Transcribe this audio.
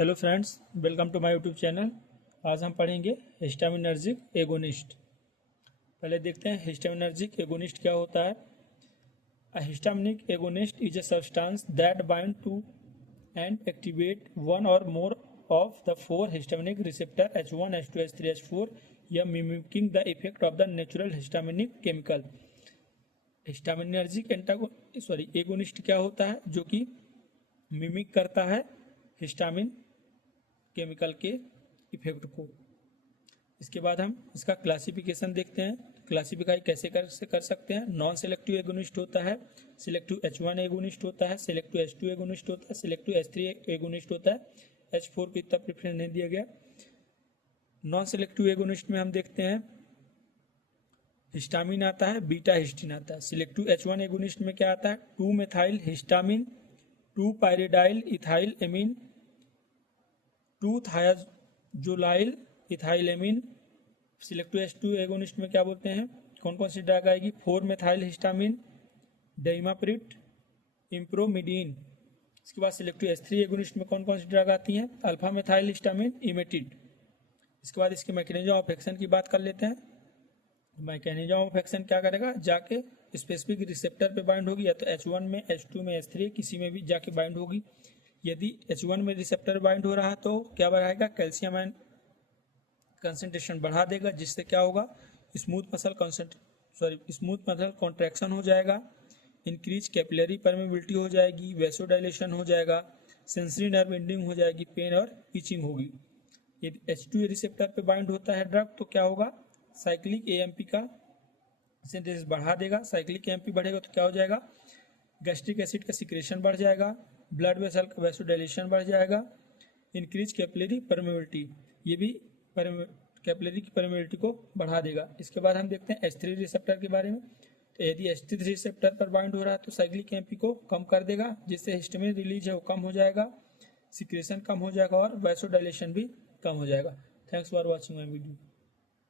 Hello friends, welcome to my YouTube channel. आज हम पढ़ेंगे हिस्टामिनर्जिक एगोनिस्ट। पहले देखते हैं हिस्टामिनर्जिक एगोनिस्ट क्या होता है। A histaminic agonist is a substance that bind to and activate one or more of the four histaminic receptor H1, H2, H3, H4 या mimicking the effect of the natural histaminic chemical. Histaminergic agonist क्या होता है? जो कि mimic करता है histamine chemical के effect को। इसके बाद हम इसका क्लासिफिकेशन देखते हैं। क्लासिफाई कैसे कर सकते हैं। नॉन सेलेक्टिव एगोनिस्ट होता है, सिलेक्टिव H1 एगोनिस्ट होता है, सिलेक्टिव H2 एगोनिस्ट होता है, सिलेक्टिव H3 एगोनिस्ट होता है। H4 को इतना प्रेफरेंस नहीं दिया गया। नॉन सेलेक्टिव एगोनिस्ट में हम देखते हैं हिस्टामिन आता है, बीटा हिस्टीन आता है। सिलेक्टिव H1 एगोनिस्ट में क्या आता है? 2 methyl histamine, 2 pyridyl ethyl amine, 2 thiazolyl ethyl amine. Selective H2 agonist में क्या बोलते हैं? कौन कौन सी ड्रग आएगी? 4 मेथाइल हिस्टामिन, डाइमाप्रिट, इम्प्रोमिडीन। इसके बाद सिलेक्टिव H3 एगोनिस्ट में कौन कौन सी ड्रग आती हैं? Alpha methyl histamine, imetit. इसके बाद इसके मैकेनिज्म ऑफ एक्शन की बात कर लेते हैं। मैकेनिज्म ऑफ एक्शन क्या करेगा? जाके स्पेसिफिक रिसेप्टर पे बाइंड होगी, या तो H1 में, H2 में, H3 किसी में भी जाके बाइंड होगी। यदि H1 में रिसेप्टर बाइंड हो रहा है तो क्या बढ़ाएगा? कैल्शियम आयन कंसंट्रेशन बढ़ा देगा, जिससे क्या होगा? स्मूथ मसल कॉन्ट्रैक्शन हो जाएगा, इंक्रीज कैपिलरी परमेबिलिटी हो जाएगी, वैसोडाइलेशन हो जाएगा, सेंसरी नर्व एंडिंग हो जाएगी, पेन और इचिंग होगी। यदि H2 रिसेप्टर पे बाइंड होता है ड्रग तो क्या होगा? साइक्लिक AMP का सिंथेसिस बढ़ा देगा। साइक्लिक AMP बढ़ेगा तो क्या हो जाएगा? गैस्ट्रिक एसिड का सिक्रेशन बढ़ जाएगा, ब्लड वेसल का वैसोडाइलेशन बढ़ जाएगा, इंक्रीज कैपिलरी परमेबिलिटी, ये भी कैपिलरी की परमेबिलिटी को बढ़ा देगा। इसके बाद हम देखते हैं H3 रिसेप्टर के बारे में। तो यदि H3 रिसेप्टर पर बाइंड हो रहा है तो साइक्लिक AMP को कम कर देगा, जिससे हिस्टामिन रिलीज है वो कम हो जाएगा, सिक्रेशन कम हो जाएगा और वैसोडाइलेशन भी कम हो जाएगा। Thanks for watching my video.